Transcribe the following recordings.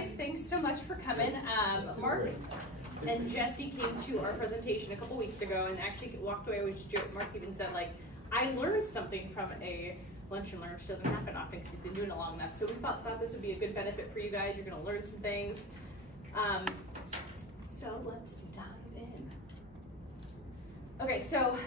guys, thanks so much for coming. Mark and Jesse came to our presentation a couple weeks ago and actually walked away, which Mark even said, like, I learned something from a lunch and learn, which doesn't happen often because he's been doing it long enough. So we thought this would be a good benefit for you guys. You're going to learn some things. So let's dive in. Okay, so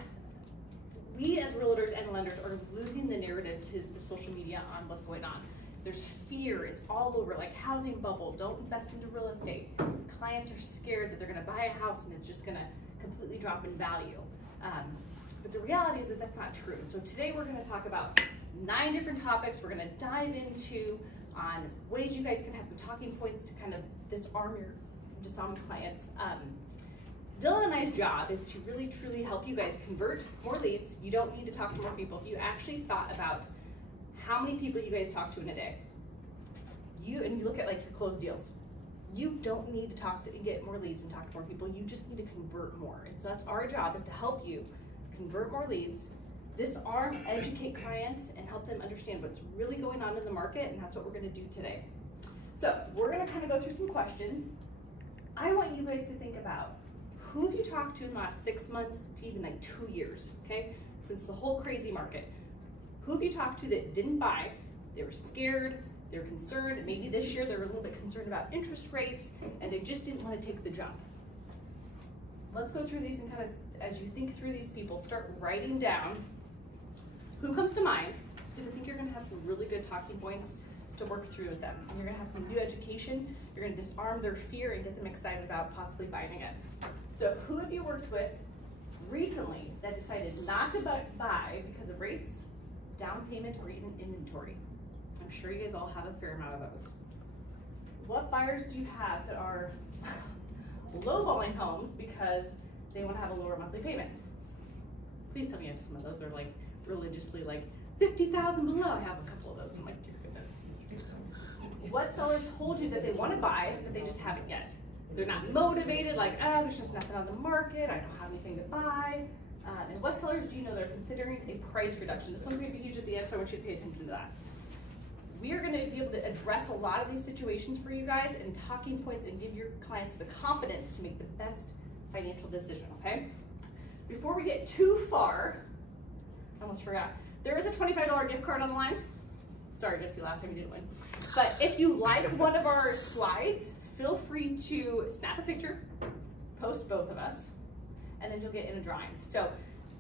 we as realtors and lenders are losing the narrative to the social media on what's going on. There's fear, it's all over, like housing bubble, don't invest into real estate. Clients are scared that they're gonna buy a house and it's just gonna completely drop in value. But the reality is that that's not true. So today we're gonna talk about 9 different topics we're gonna dive into on ways you guys can have some talking points to kind of disarm clients. Dylan and I's job is to really truly help you guys convert more leads. You don't need to talk to more people. If you actually thought about how many people you guys talk to in a day, you look at like your closed deals, you don't need to get more leads and talk to more people. You just need to convert more. And so that's our job, is to help you convert more leads, disarm, educate clients, and help them understand what's really going on in the market. And that's what we're going to do today. So we're going to kind of go through some questions. I want you guys to think about, who have you talked to in the last 6 months to even like 2 years, okay? Since the whole crazy market. Who have you talked to that didn't buy? They were scared, they were concerned, and maybe this year they were a little bit concerned about interest rates, and they just didn't want to take the jump. Let's go through these and kind of, as you think through these people, start writing down who comes to mind, because I think you're going to have some really good talking points to work through with them. And you're going to have some new education, you're going to disarm their fear and get them excited about possibly buying again. So who have you worked with recently that decided not to buy because of rates, down payment, or even inventory? I'm sure you guys all have a fair amount of those. What buyers do you have that are lowballing homes because they want to have a lower monthly payment? Please tell me if some of those are like religiously like 50,000 below. I have a couple of those. I'm like, dear goodness. What sellers told you that they want to buy, but they just haven't yet? They're not motivated, like, oh, there's just nothing on the market, I don't have anything to buy. And what sellers do you know that are considering a price reduction? This one's going to be huge at the end, so I want you to pay attention to that. We are going to be able to address a lot of these situations for you guys and talking points and give your clients the confidence to make the best financial decision, okay? Before we get too far, I almost forgot, there is a $25 gift card on the line. Sorry, Jesse, last time you didn't win. But if you like one of our slides, feel free to snap a picture, post both of us, and then you'll get in a drawing. So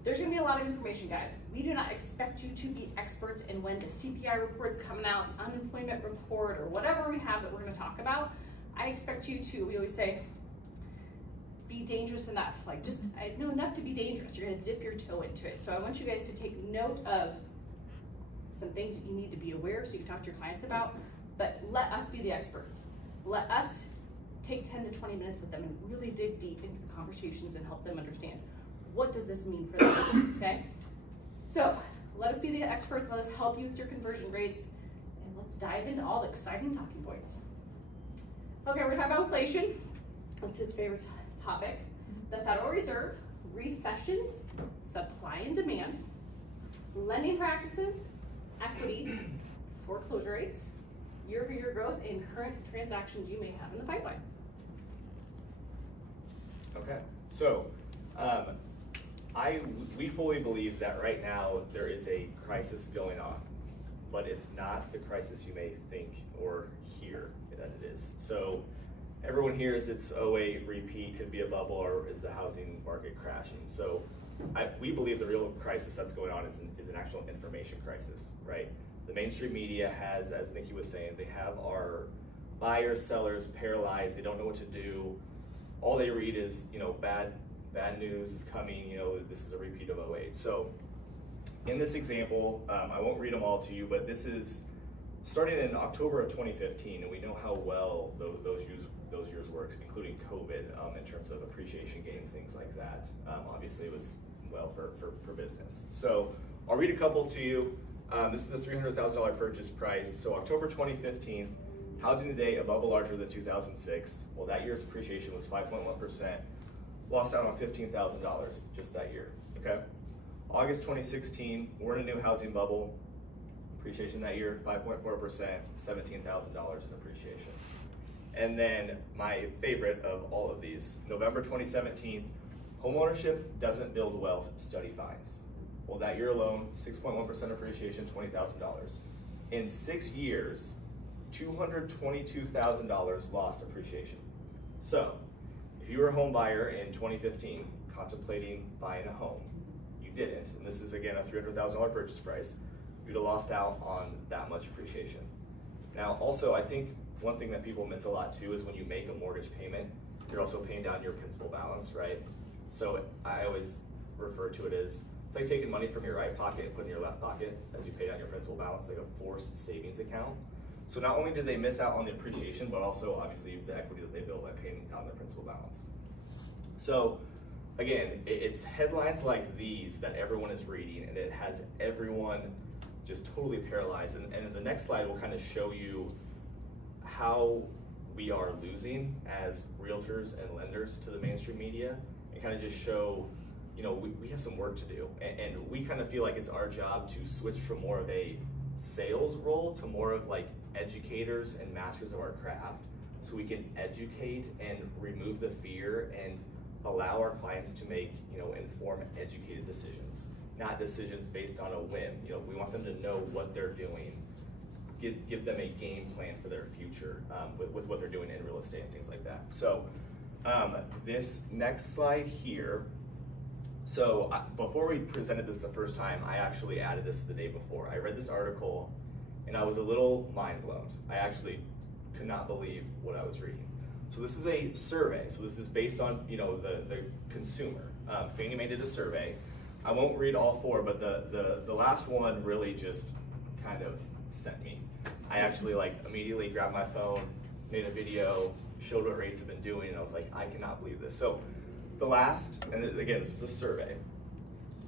there's gonna be a lot of information, guys. We do not expect you to be experts in when the CPI report's coming out, the unemployment report, or whatever we have that we're gonna talk about. I expect you to, we always say, be dangerous enough. Like, just, I know enough to be dangerous. You're gonna dip your toe into it. So I want you guys to take note of some things that you need to be aware of so you can talk to your clients about, but let us be the experts. Let us take 10 to 20 minutes with them and really dig deep into the conversations and help them understand, what does this mean for them, okay? So let us be the experts, let us help you with your conversion rates, and let's dive into all the exciting talking points. Okay, we're gonna talk about inflation. That's his favorite topic. The Federal Reserve, recessions, supply and demand, lending practices, equity, foreclosure rates, year-over-year growth, and current transactions you may have in the pipeline. Okay, so we fully believe that right now there is a crisis going on, but it's not the crisis you may think or hear that it is. So everyone hears it's '08 repeat, could be a bubble, or is the housing market crashing? So we believe the real crisis that's going on is an actual information crisis, right? The mainstream media has, as Nikki was saying, they have our buyers, sellers paralyzed. They don't know what to do. All they read is, bad news is coming, this is a repeat of '08. So in this example, I won't read them all to you, but this is starting in October of 2015, and we know how well those years worked, including COVID, in terms of appreciation gains, things like that. Obviously, it was well for business. So I'll read a couple to you. This is a $300,000 purchase price. So October 2015, housing today a bubble larger than 2006. Well, that year's appreciation was 5.1%. Lost out on $15,000 just that year, okay? August 2016, we're in a new housing bubble. Appreciation that year, 5.4%, $17,000 in appreciation. And then my favorite of all of these, November 2017, homeownership doesn't build wealth, study finds. Well, that year alone, 6.1% appreciation, $20,000. In 6 years, $222,000 lost appreciation. So, if you were a home buyer in 2015, contemplating buying a home, you didn't, and this is again a $300,000 purchase price, you'd have lost out on that much appreciation. Now, also, I think one thing that people miss a lot too is when you make a mortgage payment, you're also paying down your principal balance, right? So I always refer to it as, it's like taking money from your right pocket and putting in your left pocket as you pay down your principal balance, like a forced savings account. So not only did they miss out on the appreciation, but also obviously the equity that they built by paying down their principal balance. So again, it's headlines like these that everyone is reading, and it has everyone just totally paralyzed. And the next slide will kind of show you how we are losing as realtors and lenders to the mainstream media, and kind of just show, you know, we have some work to do. And we kind of feel like it's our job to switch from more of a sales role to more of like educators and masters of our craft, so we can educate and remove the fear and allow our clients to make, you know, informed, educated decisions, not decisions based on a whim. You know, we want them to know what they're doing, give them a game plan for their future with what they're doing in real estate and things like that. So this next slide here, so before we presented this the first time, I actually added this the day before. I read this article and I was a little mind blown. I actually could not believe what I was reading. So this is a survey. So this is based on, you know, the consumer. Fannie Mae did a survey. I won't read all four, but the last one really just kind of sent me. I actually like immediately grabbed my phone, made a video, showed what rates have been doing, and I was like, I cannot believe this. So the last, and again, this is a survey.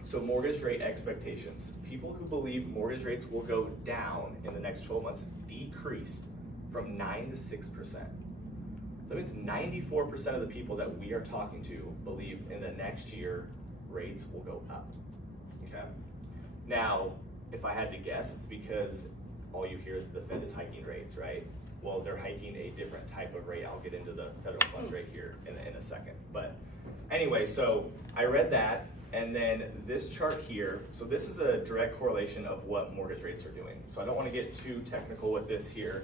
So mortgage rate expectations. People who believe mortgage rates will go down in the next 12 months decreased from 9 to 6%. So that means 94% of the people that we are talking to believe in the next year rates will go up, okay? Now, if I had to guess, it's because all you hear is the Fed is hiking rates, right? Well, they're hiking a different type of rate. I'll get into the federal funds rate here in a second. But anyway, so I read that, and then this chart here, so this is a direct correlation of what mortgage rates are doing. So I don't want to get too technical with this here.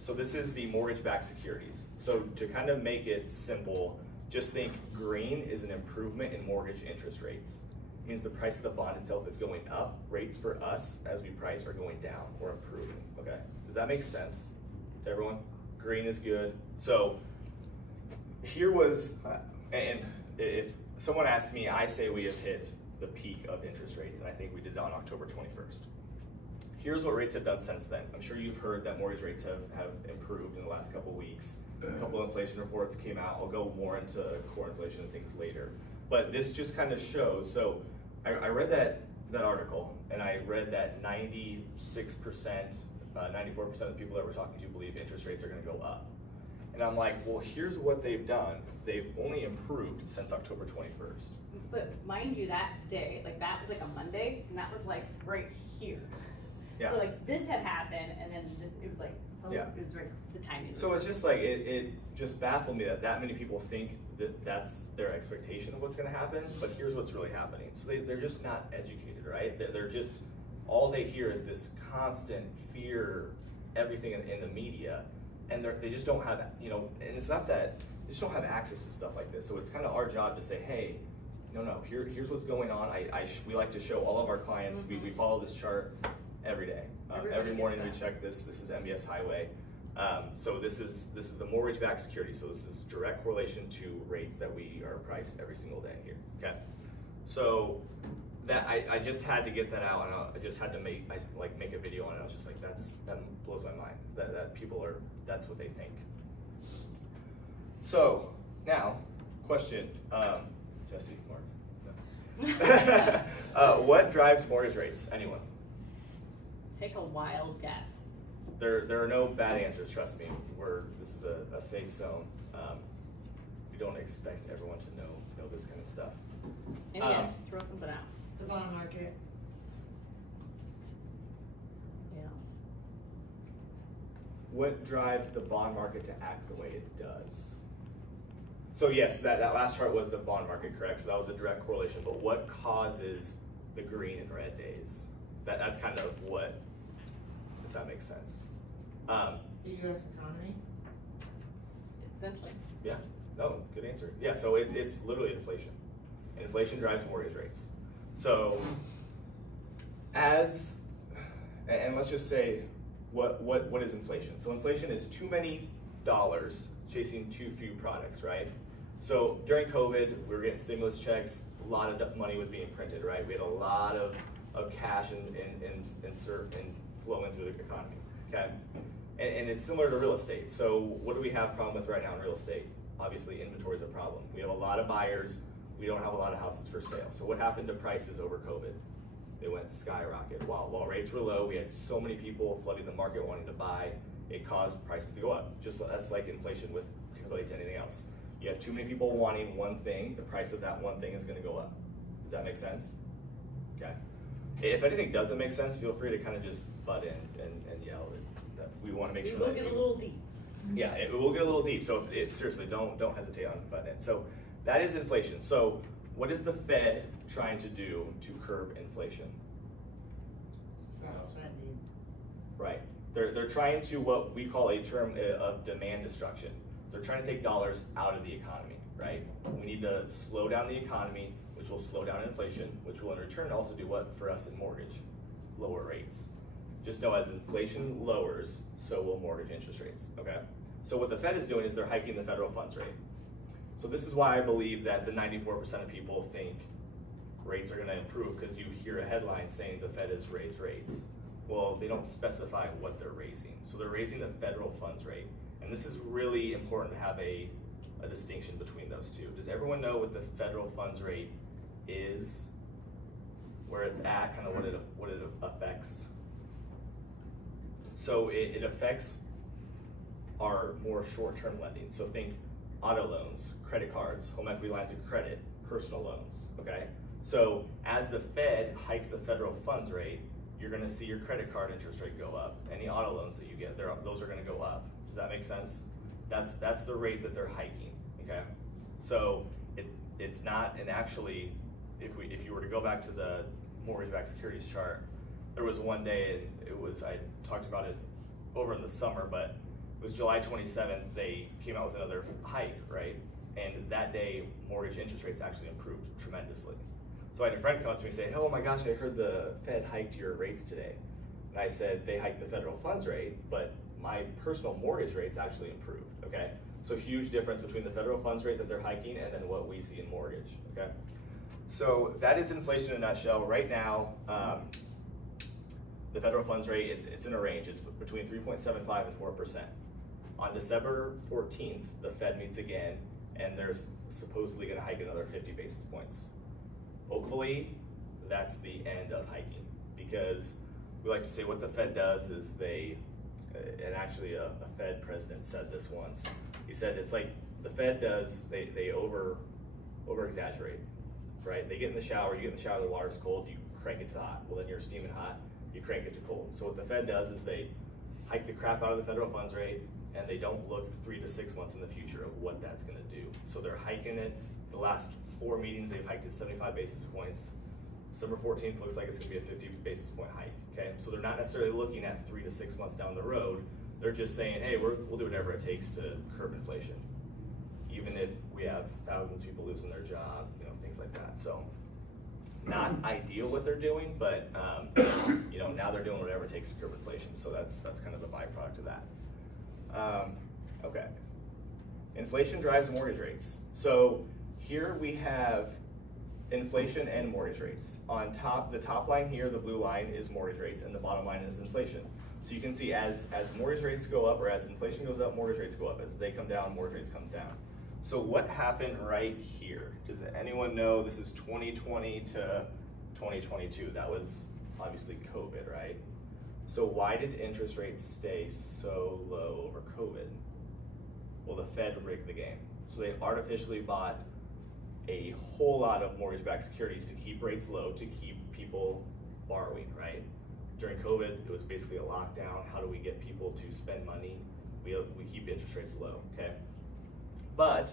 So this is the mortgage-backed securities. So to kind of make it simple, just think green is an improvement in mortgage interest rates. It means the price of the bond itself is going up. Rates for us, as we price, are going down or improving, okay? Does that make sense to everyone? Green is good. So here was, and if someone asks me, I say we have hit the peak of interest rates, and I think we did on October 21st. Here's what rates have done since then. I'm sure you've heard that mortgage rates have improved in the last couple of weeks. A couple of inflation reports came out. I'll go more into core inflation and things later. But this just kind of shows, so I read that article, and I read that 96%, 94% of the people that we're talking to believe interest rates are gonna go up. And I'm like, well, here's what they've done. They've only improved since October 21st. But mind you, that day, like that was like a Monday, and that was like right here. Yeah. So like this had happened, and then this, it was like, oh, yeah. It was right, the timing. So it's just like, it just baffled me that many people think that that's their expectation of what's gonna happen, but here's what's really happening. So they're just not educated, right? They're just, all they hear is this constant fear, everything in the media, and they just don't have, you know, and it's not that, they just don't have access to stuff like this. So it's kind of our job to say, hey, no, here's what's going on. We like to show all of our clients, we follow this chart every day. Every morning we check this. This is MBS Highway. So this is the mortgage-backed security. So this is direct correlation to rates that we are priced every single day here. Okay. So that I just had to get that out, and I just had to make a video on it. I was just like, that blows my mind. That people are, that's what they think. So now, question, Jesse, Mark. No. What drives mortgage rates? Anyone? Take a wild guess. There are no bad answers, trust me. This is a safe zone. We don't expect everyone to know this kind of stuff. And yes, throw something out. The bond market. Yeah. what drives the bond market to act the way it does? So yes, that last chart was the bond market, correct? So that was a direct correlation, but what causes the green and red days? That's kind of what, if that makes sense. The U.S. economy? Essentially. Yeah, no, good answer. Yeah, so it's literally inflation. And inflation drives mortgage rates. So and let's just say, what is inflation? So inflation is too many dollars chasing too few products, right? So during COVID, we were getting stimulus checks, a lot of money was being printed, right? We had a lot of cash and flowing through the economy, okay? And it's similar to real estate. So what do we have problem with right now in real estate? Obviously, inventory is a problem. We have a lot of buyers. We don't have a lot of houses for sale. So what happened to prices over COVID? They went skyrocket. While rates were low, we had so many people flooding the market wanting to buy. It caused prices to go up. That's like inflation with related to anything else. You have too many people wanting one thing, the price of that one thing is going to go up. Does that make sense? Okay. If anything doesn't make sense, feel free to kind of just butt in and yell. That we want to make sure that we'll get a little deep. Yeah, it will get a little deep. So seriously, don't hesitate on butting in. So that is inflation. So what is the Fed trying to do to curb inflation? Stop spending. Right. They're trying to what we call a term of demand destruction. So they're trying to take dollars out of the economy, right? We need to slow down the economy, which will slow down inflation, which will in return also do what for us in mortgage? Lower rates. Just know as inflation lowers, so will mortgage interest rates, okay? So what the Fed is doing is they're hiking the federal funds rate. So this is why I believe that the 94% of people think rates are gonna improve, because you hear a headline saying the Fed has raised rates. Well, they don't specify what they're raising. So they're raising the federal funds rate. And this is really important to have a distinction between those two. Does everyone know what the federal funds rate is, where it's at, kind of what it affects? So it affects our more short-term lending. So think auto loans, credit cards, home equity lines of credit, personal loans, okay? So as the Fed hikes the federal funds rate, you're gonna see your credit card interest rate go up. Any auto loans that you get, those are gonna go up. Does that make sense? That's the rate that they're hiking, okay? So it's not, and actually, if you were to go back to the mortgage-backed securities chart, there was one day, and I talked about it over in the summer, but it was July 27th, they came out with another hike, right? And that day, mortgage interest rates actually improved tremendously. So I had a friend come up to me and say, oh my gosh, I heard the Fed hiked your rates today. And I said, they hiked the federal funds rate, but my personal mortgage rates actually improved, okay? So huge difference between the federal funds rate that they're hiking and then what we see in mortgage, okay? So that is inflation in a nutshell. Right now, the federal funds rate, it's in a range. It's between 3.75 and 4%. On December 14th, the Fed meets again, and they're supposedly gonna hike another 50 basis points. Hopefully, that's the end of hiking, because we like to say what the Fed does is and actually a Fed president said this once. He said it's like the Fed does, they over exaggerate, right? They get in the shower, you get in the shower, the water's cold, you crank it to hot. Well, then you're steaming hot, you crank it to cold. So what the Fed does is they hike the crap out of the federal funds rate, and they don't look 3 to 6 months in the future of what that's gonna do. So they're hiking it. The last 4 meetings, they've hiked it 75 basis points. December 14th looks like it's gonna be a 50 basis point hike, okay? So they're not necessarily looking at 3 to 6 months down the road. They're just saying, hey, we'll do whatever it takes to curb inflation. Even if we have thousands of people losing their job, things like that. So not ideal what they're doing, but now they're doing whatever it takes to curb inflation. So that's kind of the byproduct of that. Okay. Inflation drives mortgage rates. So here we have inflation and mortgage rates. On top, the top line here, the blue line is mortgage rates, and the bottom line is inflation. So you can see as mortgage rates go up, or as inflation goes up, mortgage rates go up. As they come down, mortgage rates comes down. So what happened right here? Does anyone know? This is 2020 to 2022. That was obviously COVID, right? So why did interest rates stay so low over COVID? Well, the Fed rigged the game. So they artificially bought a whole lot of mortgage-backed securities to keep rates low, to keep people borrowing, right? during COVID, it was basically a lockdown. How do we get people to spend money? We keep interest rates low, okay? But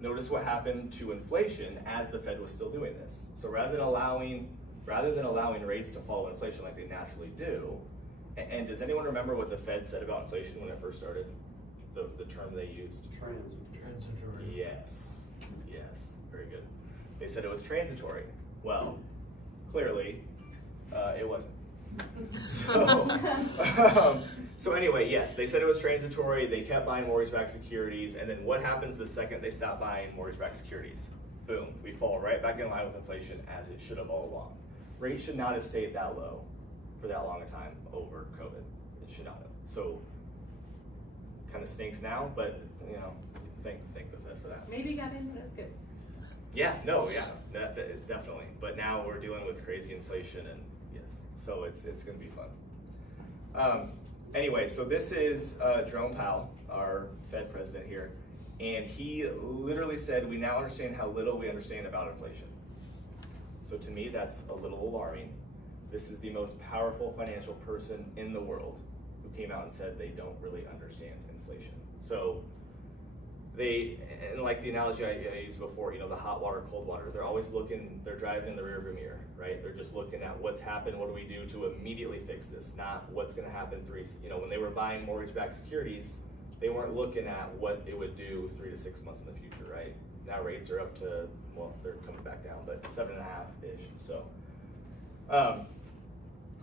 notice what happened to inflation as the Fed was still doing this. So rather than allowing rates to follow inflation like they naturally do, and does anyone remember what the Fed said about inflation when it first started? The term they used? Transitory. Yes, very good. They said it was transitory. Well, clearly, it wasn't. So anyway, yes, they said it was transitory. They kept buying mortgage-backed securities, and then what happens the second they stop buying mortgage-backed securities? Boom, we fall right back in line with inflation as it should have all along. Rates should not have stayed that low for that long a time over COVID. It should not have. So, kind of stinks now, but you know, thank the Fed for that. Maybe you got in, that's good. Yeah, definitely. But now we're dealing with crazy inflation, and yes, so it's going to be fun. Anyway, so this is Jerome Powell, our Fed president here, and he literally said, we now understand how little we understand about inflation. So to me, that's a little alarming. This is the most powerful financial person in the world who came out and said they don't really understand inflation. So and like the analogy I used before, you know, the hot water, cold water, they're always looking, they're driving in the rearview mirror, right? They're just looking at what's happened, what do we do to immediately fix this, not what's gonna happen when they were buying mortgage-backed securities, they weren't looking at what it would do 3 to 6 months in the future, right? Now rates are up to, well, they're coming back down, but 7.5-ish, so.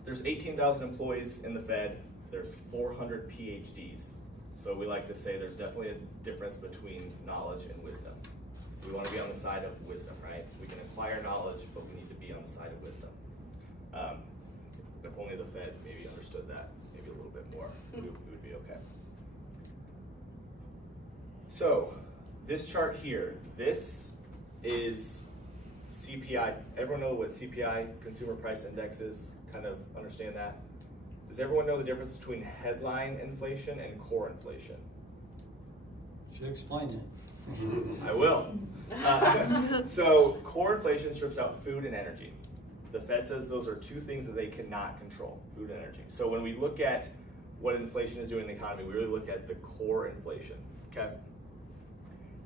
There's 18,000 employees in the Fed, there's 400 PhDs. So we like to say there's definitely a difference between knowledge and wisdom. We want to be on the side of wisdom, right? We can acquire knowledge, but we need to be on the side of wisdom. If only the Fed maybe understood that maybe a little bit more, we would be okay. So this chart here, this is CPI. Everyone know what CPI, Consumer Price Index is? Kind of understand that? Does everyone know the difference between headline inflation and core inflation? Should explain it. I will. So core inflation strips out food and energy. The Fed says those are two things that they cannot control, food and energy. So when we look at what inflation is doing in the economy, we really look at the core inflation, okay?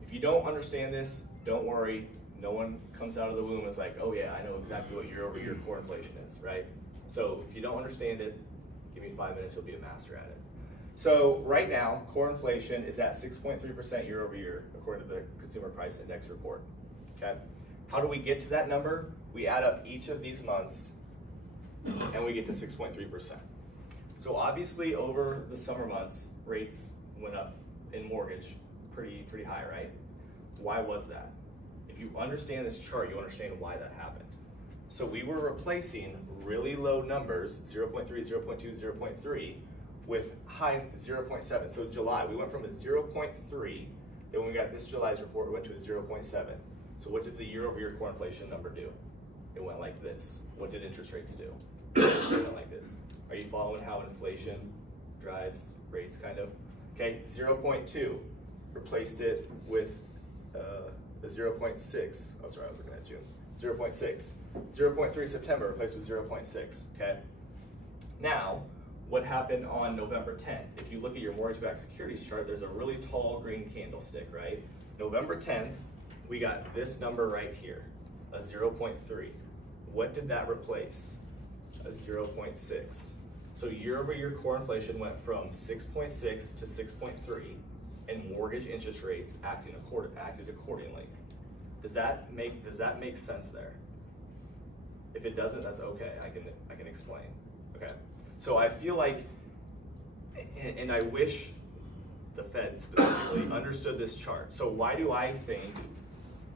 If you don't understand this, don't worry. No one comes out of the womb and is like, oh yeah, I know exactly what year-over-year core inflation is, right? So if you don't understand it, give me 5 minutes, you'll be a master at it. So right now, core inflation is at 6.3% year over year, according to the Consumer Price Index report, okay? How do we get to that number? We add up each of these months, and we get to 6.3%. So obviously, over the summer months, rates went up in mortgage pretty high, right? Why was that? If you understand this chart, you understand why that happened. So we were replacing really low numbers, 0.3, 0.2, 0.3, with high 0.7. So July, we went from a 0.3, then when we got this July's report, we went to a 0.7. So what did the year-over-year core inflation number do? It went like this. What did interest rates do? It went like this. Are you following how inflation drives rates, kind of? Okay, 0.2, replaced it with the 0.6. Oh, sorry, I was looking at June. 0.6. 0.3 September replaced with 0.6, okay? Now, what happened on November 10th? If you look at your mortgage-backed securities chart, there's a really tall green candlestick, right? November 10th, we got this number right here, a 0.3. What did that replace? A 0.6. So year-over-year core inflation went from 6.6 to 6.3, and mortgage interest rates acted accordingly. Does that make sense there? If it doesn't, that's okay. I can explain. Okay. So I feel like, and I wish the Fed specifically understood this chart. So why do I think?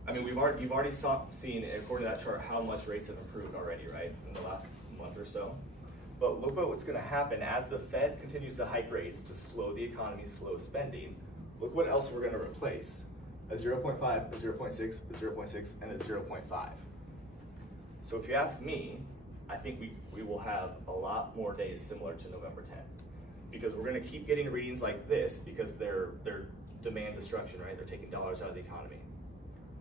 I mean, you've already seen, according to that chart, how much rates have improved already, right, in the last month or so. But look at what's going to happen as the Fed continues to hike rates to slow the economy, slow spending. Look what else we're going to replace. A 0.5, a 0.6, a 0.6, and a 0.5. So if you ask me, I think we will have a lot more days similar to November 10th, because we're going to keep getting readings like this because they're demand destruction, right? They're taking dollars out of the economy.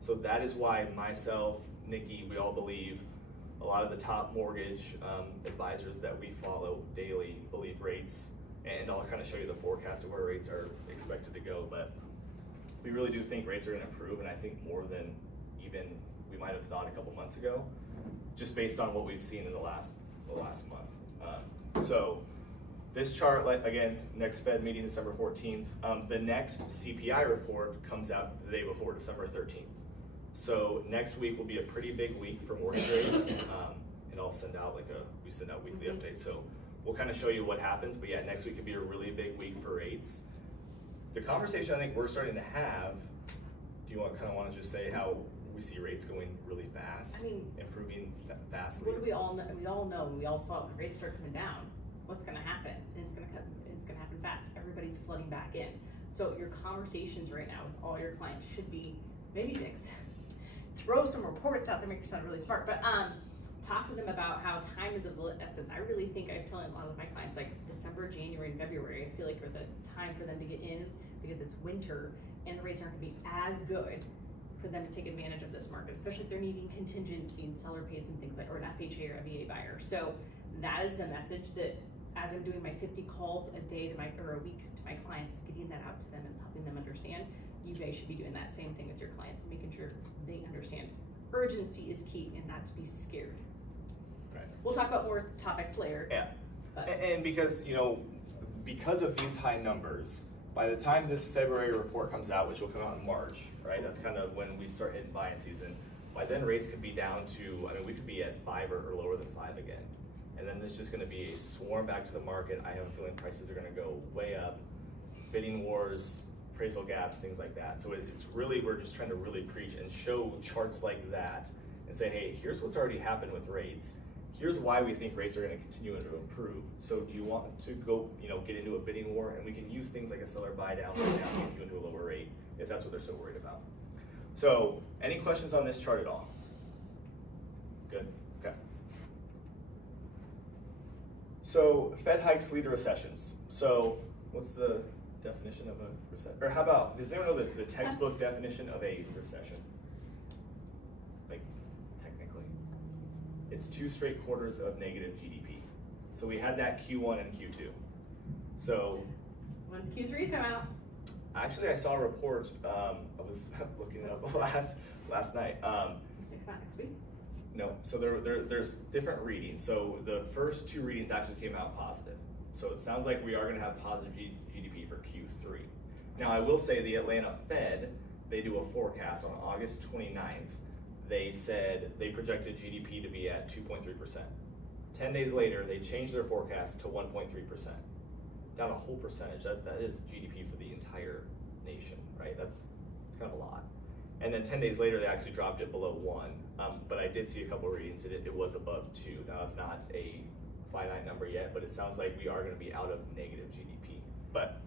So that is why myself, Nikki, we all believe A lot of the top mortgage advisors that we follow daily believe rates, and I'll kind of show you the forecast of where rates are expected to go, but we really do think rates are going to improve, and I think more than even we might have thought a couple months ago, just based on what we've seen in the last month. So this chart, again, next Fed meeting December 14th. The next CPI report comes out the day before, December 13th. So next week will be a pretty big week for mortgage rates, and I'll send out we send out weekly updates. So we'll kind of show you what happens, but yeah, next week could be a really big week for rates. The conversation I think we're starting to have, do you kind of want to just say how we see rates going really fast, I mean, improving fastly? What do we all know? We all saw when rates start coming down, what's going to happen? And it's going to happen fast. Everybody's flooding back in. So your conversations right now with all your clients should be maybe next. Throw some reports out there, make you sound really smart, but talk to them about how time is of the essence. I really think I'm telling a lot of my clients, like December, January, and February, I feel like are the time for them to get in because it's winter and the rates aren't going to be as good for them to take advantage of this market, especially if they're needing contingency and seller pays and things like, or an FHA or a VA buyer. So that is the message that as I'm doing my 50 calls a day or a week to my clients, is getting that out to them and helping them understand. You guys should be doing that same thing with your clients and making sure they understand urgency is key and not to be scared. Right. We'll talk about more topics later. Yeah, but. and because, because of these high numbers, by the time this February report comes out, which will come out in March, right? That's kind of when we start hitting buying season. By then rates could be down to, we could be at 5 or lower than 5 again. And then there's just gonna be a swarm back to the market. I have a feeling prices are gonna go way up, bidding wars, appraisal gaps, things like that. So it's really, we're just trying to really preach and show charts like that and say, hey, here's what's already happened with rates. Here's why we think rates are going to continue to improve. So do you want to go, get into a bidding war? And we can use things like a seller buy down right now to get you into a lower rate if that's what they're so worried about. So any questions on this chart at all? Good, okay. So Fed hikes lead to recessions. So what's the definition of a recession? Or how about, does anyone know the textbook definition of a recession? Like, technically. It's 2 straight quarters of negative GDP. So we had that Q1 and Q2. So. When's Q3 come out? Actually, I saw a report, I was looking it up last night. Come out next week? No, so there's different readings. So the first 2 readings actually came out positive. So it sounds like we are gonna have positive GDP for Q3. Now I will say the Atlanta Fed, they do a forecast on August 29th. They said they projected GDP to be at 2.3%. 10 days later, they changed their forecast to 1.3%. Down a whole percentage, that is GDP for the entire nation, right? It's kind of a lot. And then 10 days later, they actually dropped it below 1. But I did see a couple of readings that it was above 2. Now it's not a finite number yet, but it sounds like we are going to be out of negative GDP. But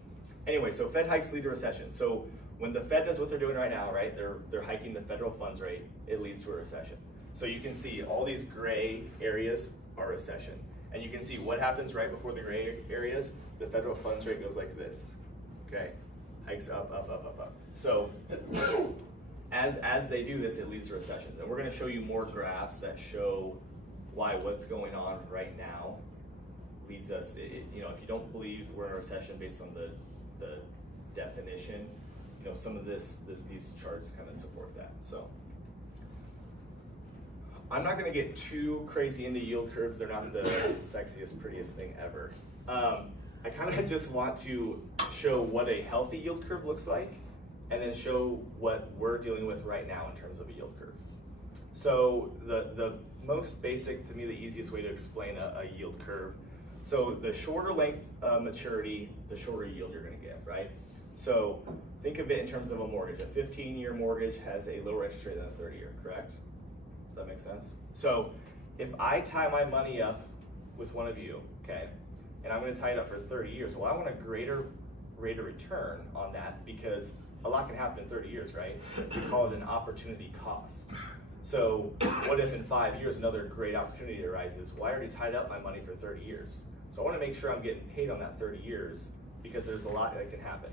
anyway, so Fed hikes lead to recession. So when the Fed does what they're doing right now, right, they're hiking the federal funds rate, it leads to a recession. So you can see all these gray areas are recession. And you can see what happens right before the gray areas. The federal funds rate goes like this, okay? Hikes up, up, up, up, up. So as they do this, it leads to recessions. And we're gonna show you more graphs that show why what's going on right now leads us, if you don't believe we're in a recession based on the definition, some of these charts kind of support that. So I'm not gonna get too crazy into yield curves. They're not the sexiest, prettiest thing ever. I kind of just want to show what a healthy yield curve looks like and then show what we're dealing with right now in terms of a yield curve. So the most basic, to me, the easiest way to explain a yield curve. So the shorter length maturity, the shorter yield you're gonna get, right? So think of it in terms of a mortgage. A 15-year mortgage has a lower interest rate than a 30-year, correct? Does that make sense? So if I tie my money up with one of you, okay, and I'm gonna tie it up for 30 years, well, I want a greater rate of return on that because a lot can happen in 30 years, right? We call it an opportunity cost. So what if in 5 years another great opportunity arises? Well, I already tied up my money for 30 years. So I wanna make sure I'm getting paid on that 30 years because there's a lot that can happen.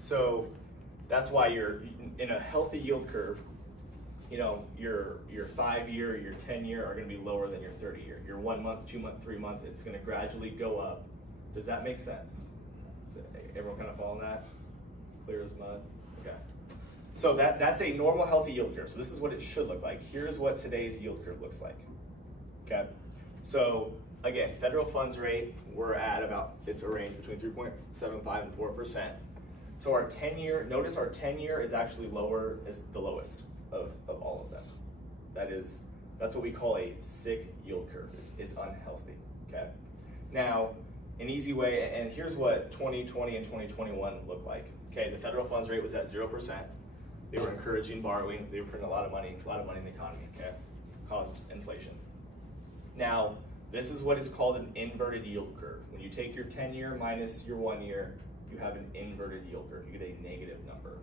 So that's why you're in a healthy yield curve. you know, your 5-year, your 10-year are going to be lower than your 30-year. Your 1 month, 2 month, 3 month, it's going to gradually go up. Does that make sense? Everyone kind of following that? Clear as mud? Okay. So that's a normal healthy yield curve. So this is what it should look like. Here's what today's yield curve looks like. Okay. So again, federal funds rate, we're at about, it's a range between 3.75 and 4%. So our 10-year, notice our 10-year is actually lower, is the lowest of all of them. That's what we call a sick yield curve. It's unhealthy, okay? Now, an easy way, and here's what 2020 and 2021 look like. Okay, the federal funds rate was at 0%. They were encouraging borrowing. They were printing a lot of money in the economy, okay? Caused inflation. Now, this is what is called an inverted yield curve. When you take your 10-year minus your 1 year, you have an inverted yield curve. You get a negative number.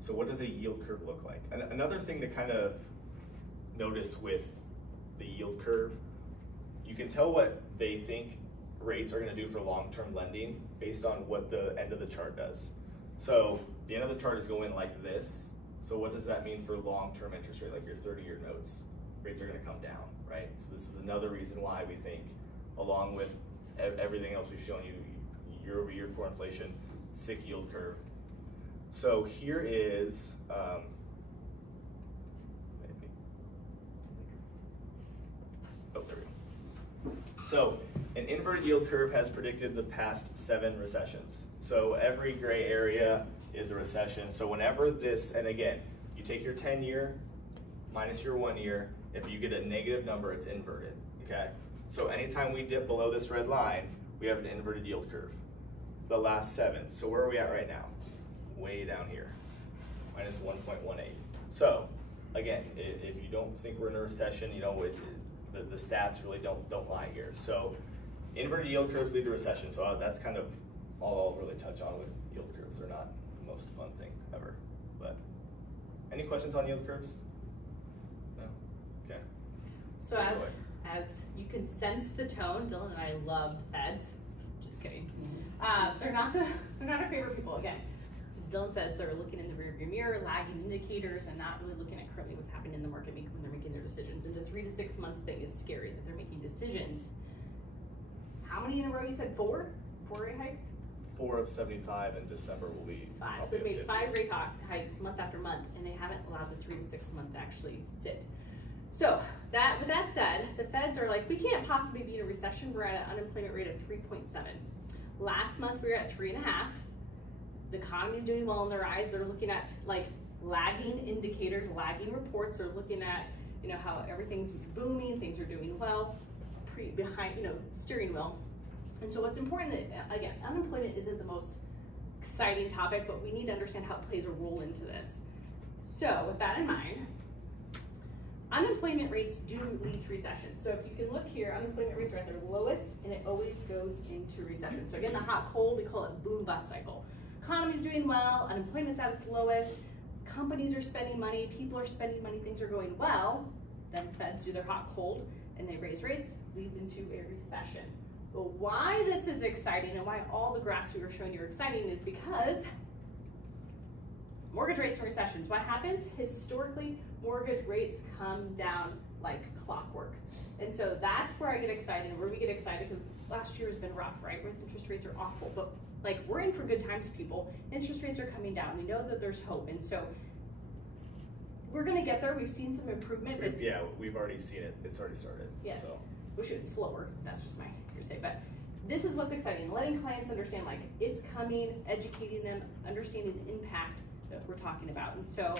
So what does a yield curve look like? And another thing to kind of notice with the yield curve, you can tell what they think rates are going to do for long-term lending based on what the end of the chart does. So the end of the chart is going like this. So what does that mean for long-term interest rate, like your 30-year notes? Rates are going to come down, right? So this is another reason why we think, along with everything else we've shown you, year-over-year core inflation, sick yield curve. So here is, oh, there we go. So an inverted yield curve has predicted the past 7 recessions. So every gray area is a recession. So whenever this, and again, you take your 10-year minus your 1 year, if you get a negative number, it's inverted, okay? So anytime we dip below this red line, we have an inverted yield curve. The last 7, so where are we at right now? Way down here, minus 1.18. So again, if you don't think we're in a recession, you know, the stats really don't lie here. So inverted yield curves lead to recession. So that's kind of all I'll really touch on with yield curves. They're not the most fun thing ever. But any questions on yield curves? No? Okay. So as you can sense the tone, Dylan and I love feds. Just kidding. They're not our favorite people. Again, as Dylan says, they're looking in the rearview mirror, lagging indicators, and not really looking at currently what's happening in the market when they're making their decisions. And the 3 to 6 months thing is scary that they're making decisions. How many in a row? You said 4? 4 rate hikes? 4 of 75 in December will be 5. So they made 5 rate hikes month after month, and they haven't allowed the 3 to 6 month to actually sit. So with that said, the feds are like, we can't possibly be in a recession. We're at an unemployment rate of 3.7. Last month we were at 3.5. The economy's doing well in their eyes. They're looking at like lagging indicators, lagging reports. They're looking at, you know, how everything's booming, things are doing well, behind, you know, steering wheel. And so what's important, that, again, unemployment isn't the most exciting topic, but we need to understand how it plays a role into this. So with that in mind, unemployment rates do lead to recession. So if you can look here, unemployment rates are at their lowest, and it always goes into recession. So again, the hot cold, we call it boom bust cycle. Economy's doing well, unemployment's at its lowest, companies are spending money, people are spending money, things are going well, then feds do their hot cold, and they raise rates, leads into a recession. But why this is exciting and why all the graphs we were showing you are exciting is because mortgage rates in recessions. What happens? Historically, mortgage rates come down like clockwork. And so that's where I get excited, and where we get excited, because last year has been rough, right? Where interest rates are awful, but like we're in for good times, people. Interest rates are coming down. We know that there's hope, and so we're gonna get there. We've seen some improvement. But yeah, we've already seen it. It's already started. Yes. So. Wish it was slower. That's just my hearsay. But this is what's exciting. Letting clients understand like it's coming, educating them, understanding the impact that we're talking about. And so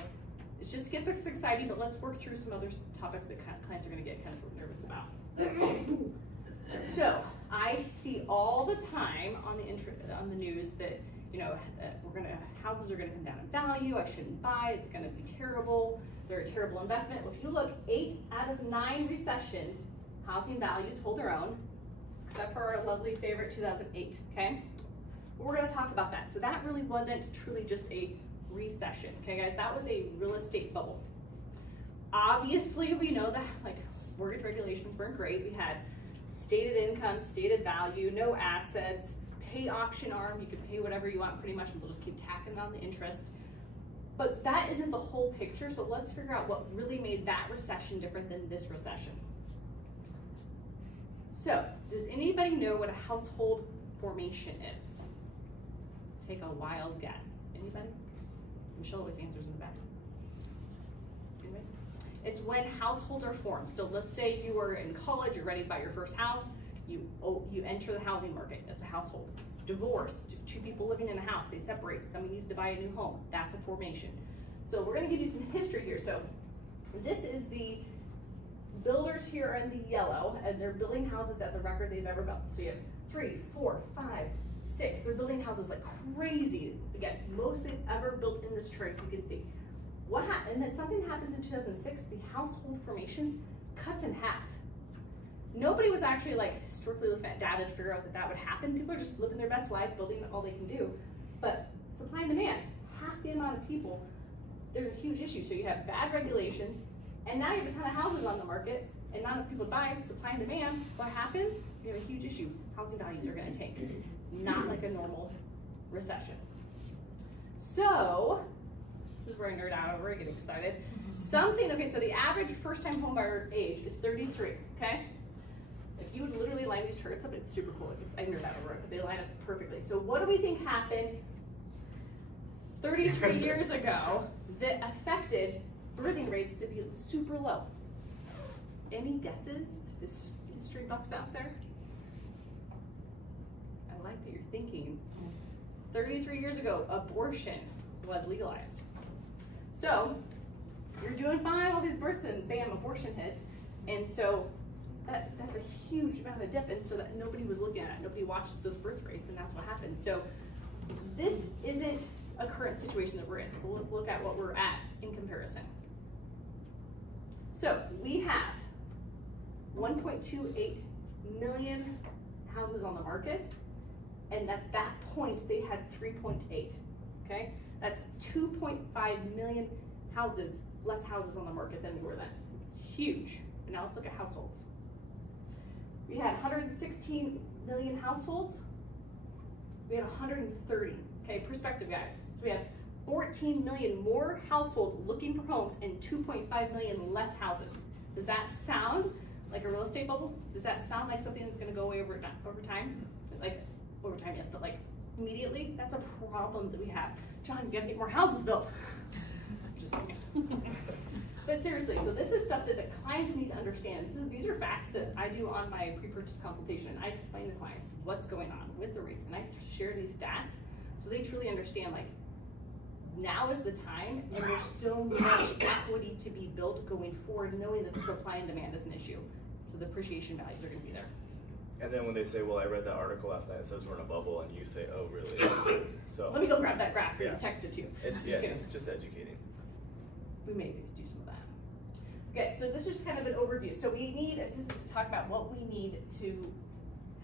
it just gets us exciting, but let's work through some other topics that clients are gonna get kind of nervous about. So I see all the time on the news that, you know, houses are gonna come down in value, I shouldn't buy, it's gonna be terrible, they're a terrible investment. Well, if you look, 8 out of 9 recessions, housing values hold their own, except for our lovely favorite 2008, okay? But we're gonna talk about that. So that really wasn't truly just a recession, okay guys? That was a real estate bubble. Obviously, we know that like mortgage regulations weren't great. We had stated income, stated value, no assets, pay option arm, you could pay whatever you want pretty much, and we'll just keep tacking on the interest. But that isn't the whole picture, so let's figure out what really made that recession different than this recession. So, does anybody know what a household formation is? Take a wild guess. Anybody? Michelle always answers in the back. Anybody? It's when households are formed. So let's say you were in college, you're ready to buy your first house, you enter the housing market, that's a household. Divorce, two people living in a house, they separate, somebody needs to buy a new home, that's a formation. So we're gonna give you some history here. So this is the builders here are in the yellow, and they're building houses at the record they've ever built. So you have 3, 4, 5, 6, they're building houses like crazy. Again, most they've ever built in this chart, you can see. What happened, and then something happens in 2006, the household formations cuts in half. Nobody was actually like strictly looking at data to figure out that that would happen. People are just living their best life, building all they can do. But supply and demand, half the amount of people, there's a huge issue. So you have bad regulations, and now you have a ton of houses on the market, and not enough people buying, supply and demand. What happens? You have a huge issue. Housing values are gonna tank, not like a normal recession. So, this is where I nerd out over, I get excited. Okay, so the average first-time homebuyer age is 33, okay? If you would literally line these charts up, it's super cool. I nerd out over it, but they line up perfectly. So what do we think happened 33 years ago that affected birthing rates to be super low? Any guesses? History buffs out there? I like that you're thinking. 33 years ago, abortion was legalized. So, you're doing fine, all these births, and bam, abortion hits. And so, that's a huge amount of dip, and so that nobody was looking at it. Nobody watched those birth rates, and that's what happened. So, this isn't a current situation that we're in. So, let's look at what we're at in comparison. So, we have 1.28 million houses on the market, and at that point, they had 3.8, okay? That's 2.5 million houses, less houses on the market than we were then. Huge. And now let's look at households. We had 116 million households. We had 130, okay? Perspective, guys. So we have 14 million more households looking for homes and 2.5 million less houses. Does that sound like a real estate bubble? Does that sound like something that's gonna go away over time? Like, over time, yes, but like immediately, that's a problem that we have. John, you gotta get more houses built. Just kidding. But seriously, so this is stuff that the clients need to understand. These are facts that I do on my pre-purchase consultation. I explain to clients what's going on with the rates, and I share these stats so they truly understand, like, now is the time, and there's so much equity to be built going forward, knowing that the supply and demand is an issue. So the appreciation values are gonna be there. And then when they say, well, I read that article last night, it says we're in a bubble, and you say, oh, really? So let me go grab that graph for you yeah. and text it to you. Just educating. We may do some of that. Okay, so this is just kind of an overview. So this is to talk about what we need to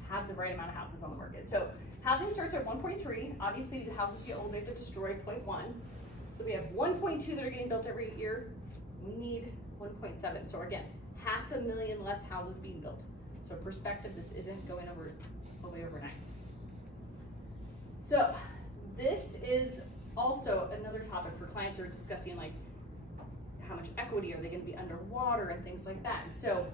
have the right amount of houses on the market. So housing starts at 1.3. Obviously, the houses get old, they have to destroy 0.1. So we have 1.2 that are getting built every year. We need 1.7. So again, 500,000 less houses being built. So perspective, this isn't going away overnight. So this is also another topic for clients who are discussing, like, how much equity are they going to be underwater and things like that. And so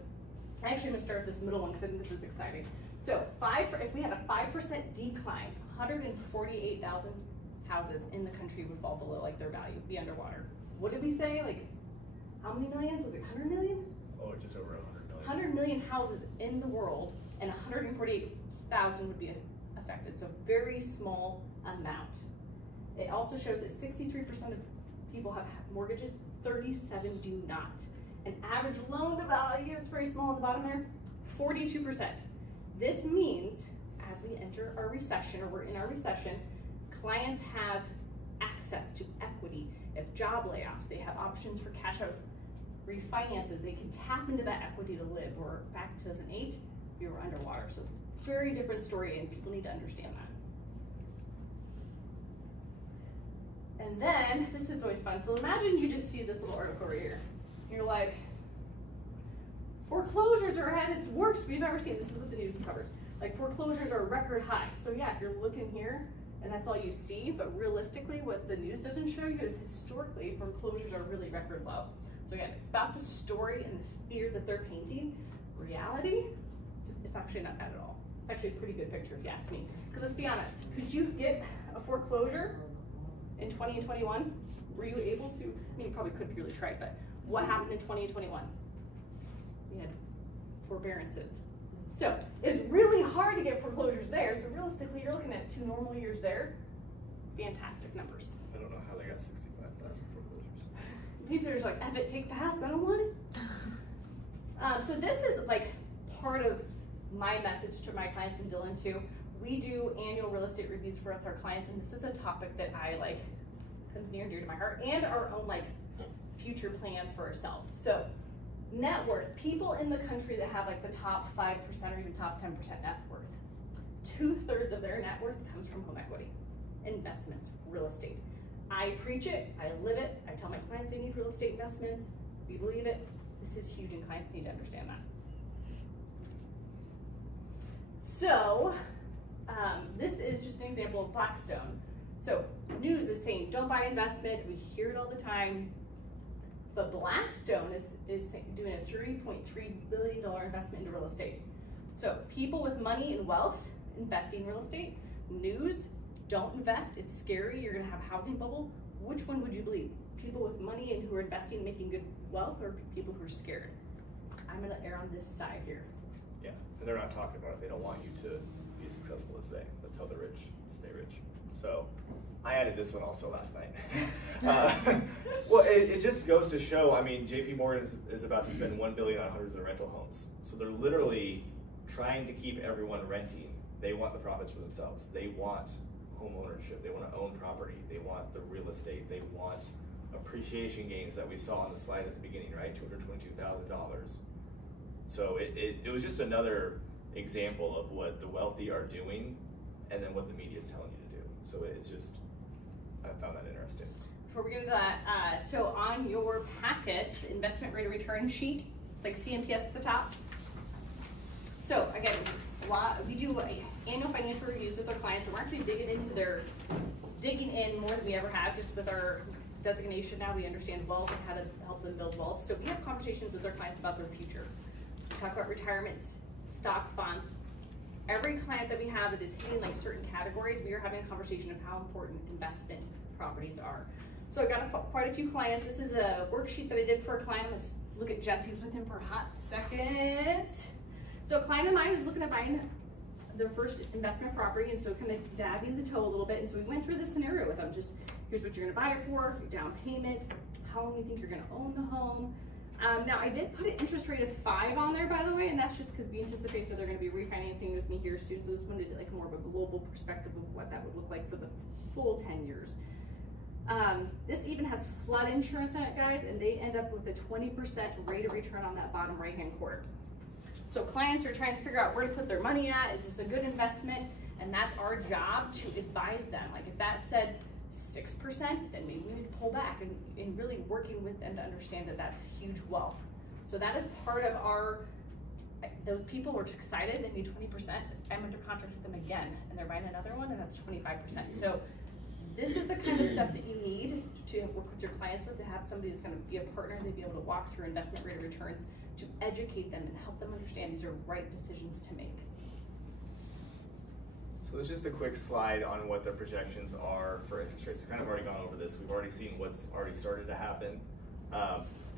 I actually going to start with this middle one because I think this is exciting. So if we had a 5% decline, 148,000 houses in the country would fall below like their value, be underwater. What did we say? Like, how many millions? Was it 100 million? Oh, just over 100 million. 100 million houses in the world, and 148,000 would be affected. So very small amount. It also shows that 63% of people have mortgages, 37 do not. An average loan to value, it's very small on the bottom there, 42%. This means as we enter our recession, or we're in our recession, clients have access to equity. If job layoffs, they have options for cash out refinances, they can tap into that equity to live. Or back in 2008, we were underwater. So very different story, and people need to understand that. And then, this is always fun. So imagine you just see this little article right here. You're like, foreclosures are at its worst we've ever seen. This is what the news covers. Like, foreclosures are record high. So yeah, if you're looking here and that's all you see, but realistically what the news doesn't show you is historically foreclosures are really record low. So again, it's about the story and the fear that they're painting. Reality, it's actually not bad at all. It's actually a pretty good picture if you ask me. Because let's be honest, could you get a foreclosure in 20 and 21? Were you able to? I mean, you probably could if you really tried, but what happened in 20 and 21? We had forbearances. So it's really hard to get foreclosures there. So realistically, you're looking at 2 normal years there. Fantastic numbers. I don't know how they got 65,000 foreclosures. Maybe there's like, F it, take the house, I don't want it. So this is like part of my message to my clients and Dylan too. We do annual real estate reviews with our clients, and this is a topic that I like, comes near and dear to my heart, and our own like future plans for ourselves. So net worth, people in the country that have like the top 5% or even top 10% net worth, 2/3 of their net worth comes from home equity, investments, real estate. I preach it, I live it, I tell my clients they need real estate investments, we believe it. This is huge and clients need to understand that. So, this is just an example of Blackstone. So, news is saying don't buy investment, we hear it all the time, but Blackstone is doing a $3.3 billion investment into real estate. So, people with money and wealth investing in real estate. News, don't invest, it's scary, you're gonna have a housing bubble. Which one would you believe? People with money and who are investing, making good wealth, or people who are scared? I'm gonna err on this side here. Yeah, and they're not talking about it. They don't want you to be as successful as they. That's how the rich stay rich. So I added this one also last night. Well, it just goes to show, I mean, JP Morgan is about to spend $1 billion on hundreds of rental homes. So they're literally trying to keep everyone renting. They want the profits for themselves. They want home ownership. They want to own property. They want the real estate. They want appreciation gains that we saw on the slide at the beginning, right? $222,000. So it was just another example of what the wealthy are doing and then what the media is telling you to do. So it's just, I found that interesting. Before we get into that, so on your packet, the investment rate of return sheet, it's like CMPS at the top. So again, we do annual financial reviews with our clients, and we're actually digging in more than we ever have, just with our designation now. We understand wealth and how to help them build wealth. So we have conversations with our clients about their future. We talk about retirements, stocks, bonds. Every client that we have that is hitting like certain categories, we are having a conversation of how important investment properties are. So I've got quite a few clients. This is a worksheet that I did for a client. Let's look at Jesse's with him for a hot second. So a client of mine was looking at buying their first investment property, and so kind of dabbing the toe a little bit. And so we went through this scenario with them. Just here's what you're gonna buy it for, your down payment, how long you think you're gonna own the home. Now I did put an interest rate of 5 on there, by the way, and that's just because we anticipate that they're gonna be refinancing with me here soon. So this one did like more of a global perspective of what that would look like for the full 10 years. This even has flood insurance on it, guys, and they end up with a 20% rate of return on that bottom right-hand quarter. So clients are trying to figure out where to put their money at. Is this a good investment? And that's our job to advise them. Like if that said 6%, then maybe we need to pull back and really working with them to understand that that's huge wealth. So that is part of our, those people were excited, they need 20%. I'm under contract with them again, and they're buying another one, and that's 25%. So this is the kind of stuff that you need to work with your clients with, to have somebody that's gonna be a partner, they'd be able to walk through investment rate of returns, to educate them and help them understand these are right decisions to make. So it's just a quick slide on what the projections are for interest rates. We've kind of already gone over this. We've already seen what's already started to happen.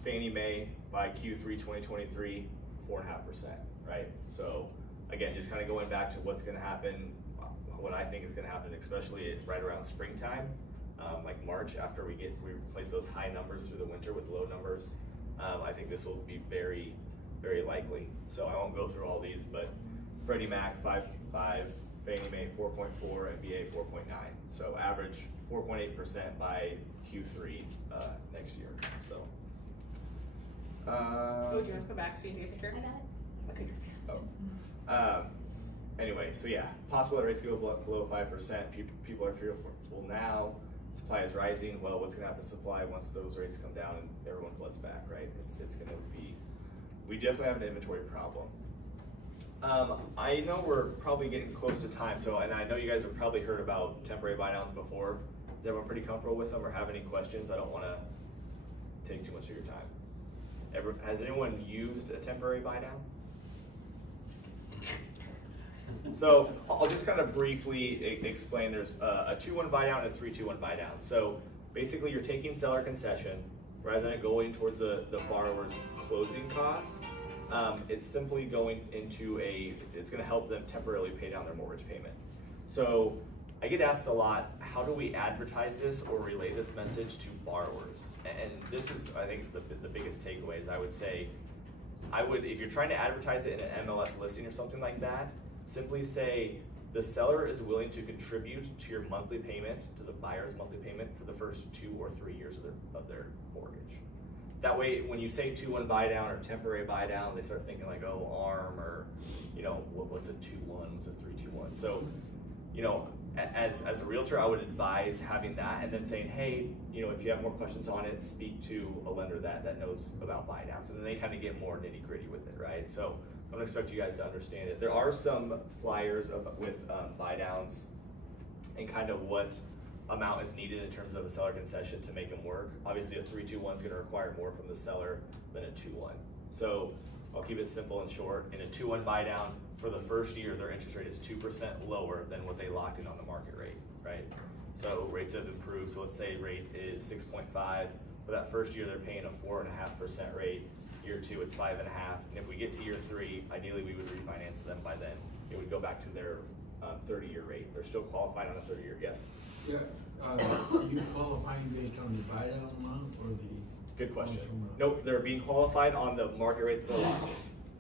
Fannie Mae by Q3 2023, 4.5%, right? So again, just kind of going back to what's gonna happen, what I think is gonna happen, especially right around springtime, like March, after we replace those high numbers through the winter with low numbers. I think this will be very, very likely. So I won't go through all these, but Freddie Mac 5.5, Fannie Mae 4.4, and VA 4.9. So average 4.8% by Q3 next year. So. Oh, do you want to go back so you can get a picture? I got it. Okay. Oh. Anyway, so yeah, possible that rates go below 5%. People are fearful now. Supply is rising. Well, what's going to happen to supply once those rates come down and everyone floods back, right? It's going to be, we definitely have an inventory problem. I know we're probably getting close to time, so, and I know you guys have probably heard about temporary buy downs before. Is everyone pretty comfortable with them or have any questions? I don't want to take too much of your time. Has anyone used a temporary buy down? So I'll just kind of briefly explain. There's a 2-1 buy down and a 3-2-1 buy down. So basically you're taking seller concession rather than it going towards the borrower's closing costs. It's simply going into it's going to help them temporarily pay down their mortgage payment. So I get asked a lot, how do we advertise this or relay this message to borrowers? And this is, I think, the biggest takeaway is I would say, if you're trying to advertise it in an MLS listing or something like that, simply say, the seller is willing to contribute to your monthly payment, to the buyer's monthly payment for the first 2 or 3 years of their mortgage. That way, when you say 2-1 buy down or temporary buy down, they start thinking like, oh, ARM, or, you know, what's a 2-1, what's a 3-2-1. So, you know, as a realtor, I would advise having that and then saying, hey, you know, if you have more questions on it, speak to a lender that knows about buy downs. And then they kind of get more nitty gritty with it, right? So I don't expect you guys to understand it. There are some flyers with buy downs and kind of what amount is needed in terms of a seller concession to make them work. Obviously a 3-2-1 is going to require more from the seller than a 2-1. So I'll keep it simple and short. In a 2-1 buy down, for the first year, their interest rate is 2% lower than what they locked in on the market rate, right? So rates have improved. So let's say rate is 6.5. For that first year, they're paying a 4.5% rate. Year 2, it's 5.5. And if we get to year 3, ideally we would refinance them by then. It would go back to their 30-year rate. They're still qualified on a 30-year, yes? Yeah, are you qualifying based on the buy down amount or the? Good question. Nope, they're being qualified on the market rate that they're locked in.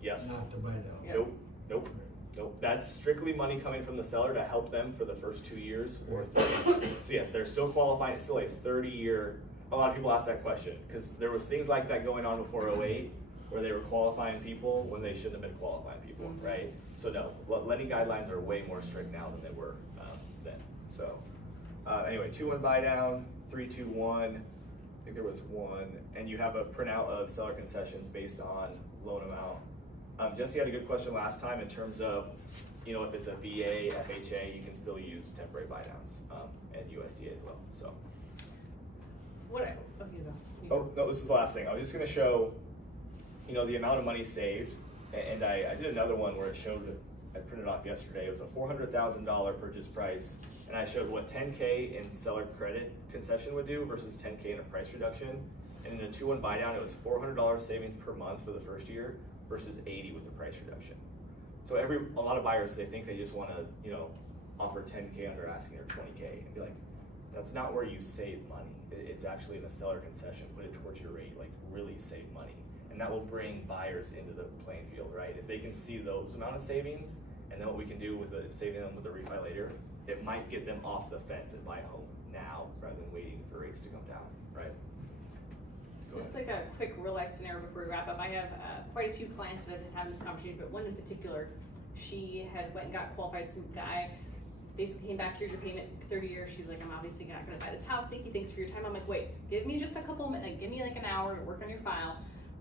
Yep. Not the buy down. Nope. Nope. Nope. That's strictly money coming from the seller to help them for the first 2 years or 30. So yes, they're still qualifying. It's still a 30-year. A lot of people ask that question because there was things like that going on before 08 where they were qualifying people when they shouldn't have been qualifying people, right? So no, lending guidelines are way more strict now than they were then. So anyway, 2-1 buy down, 3-2-1. I think there was 1, and you have a printout of seller concessions based on loan amount. Jesse had a good question last time in terms of, you know, if it's a VA, FHA, you can still use temporary buy downs and USDA as well. So. Oh, no, this is the last thing. I was just going to show, you know, the amount of money saved. And I did another one where it showed, I printed off yesterday, it was a $400,000 purchase price. And I showed what 10K in seller credit concession would do versus 10K in a price reduction. And in a 2-1 buy down, it was $400 savings per month for the first year versus 80 with the price reduction. So a lot of buyers, they think they just want to, you know, offer 10K under asking or 20K and be like, that's not where you save money. It's actually in a seller concession, put it towards your rate, like really save money. And that will bring buyers into the playing field, right? If they can see those amount of savings and then what we can do with saving them with a refi later, it might get them off the fence and buy a home now rather than waiting for rates to come down, right? Just like a quick real life scenario before we wrap up. I have quite a few clients that have been having this conversation, but one in particular, she had went and got qualified. Some guy basically came back, here's your payment, 30 years. She's like, I'm obviously not gonna buy this house. Nikki, thanks for your time. I'm like, wait, give me just a couple minutes, like, give me like an hour to work on your file.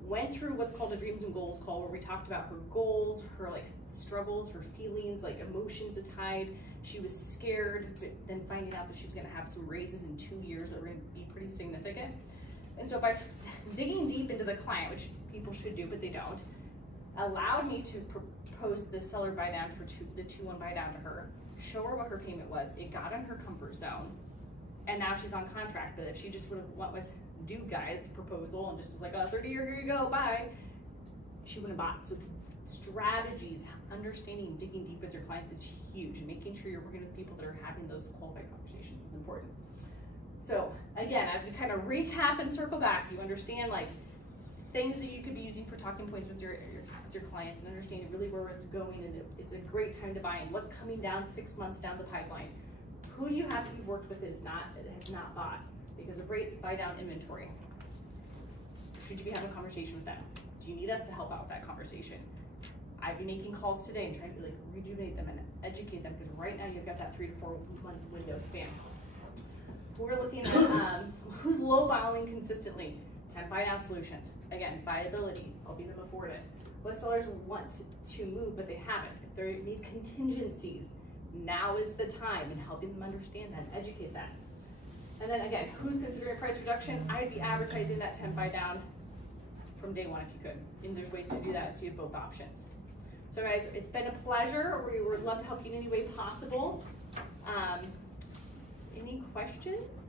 Went through what's called a dreams and goals call where we talked about her goals, her like struggles, her feelings, like emotions tied. She was scared, but then finding out that she was gonna have some raises in 2 years that were gonna be pretty significant. And so by digging deep into the client, which people should do, but they don't, allowed me to propose the seller buy down for the 2-1 buy down to her, show her what her payment was. It got in her comfort zone, and now she's on contract. But if she just would have went with Dude Guy's proposal and just was like, oh, 30-year, here you go, bye, she wouldn't have bought. So strategies, understanding, digging deep with your clients is huge. Making sure you're working with people that are having those qualified conversations is important. So again, as we kind of recap and circle back, you understand like things that you could be using for talking points with your clients and understanding really where it's going, and it's a great time to buy in. What's coming down 6 months down the pipeline? Who do you have that you've worked with that has not bought because of rates, buy down, inventory? Should you be having a conversation with them? Do you need us to help out with that conversation? I've been making calls today and trying to like rejuvenate them and educate them because right now you've got that 3 to 4 month window span. We're looking at who's low balling consistently 10 buy down solutions. Again, viability, helping them afford it. What sellers want to move but they haven't. If they need contingencies, now is the time, and helping them understand that, educate that. And then again, who's considering a price reduction? I'd be advertising that 10 buy down from day one if you could. And there's ways to do that, so you have both options. So guys, it's been a pleasure. We would love to help you in any way possible. Any questions?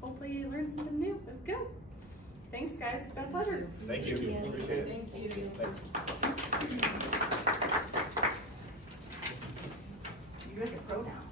Hopefully you learned something new. Let's go. Thanks guys, it's been a pleasure. Thank you. Appreciate it. Thank you. Thanks. You're like a pro now.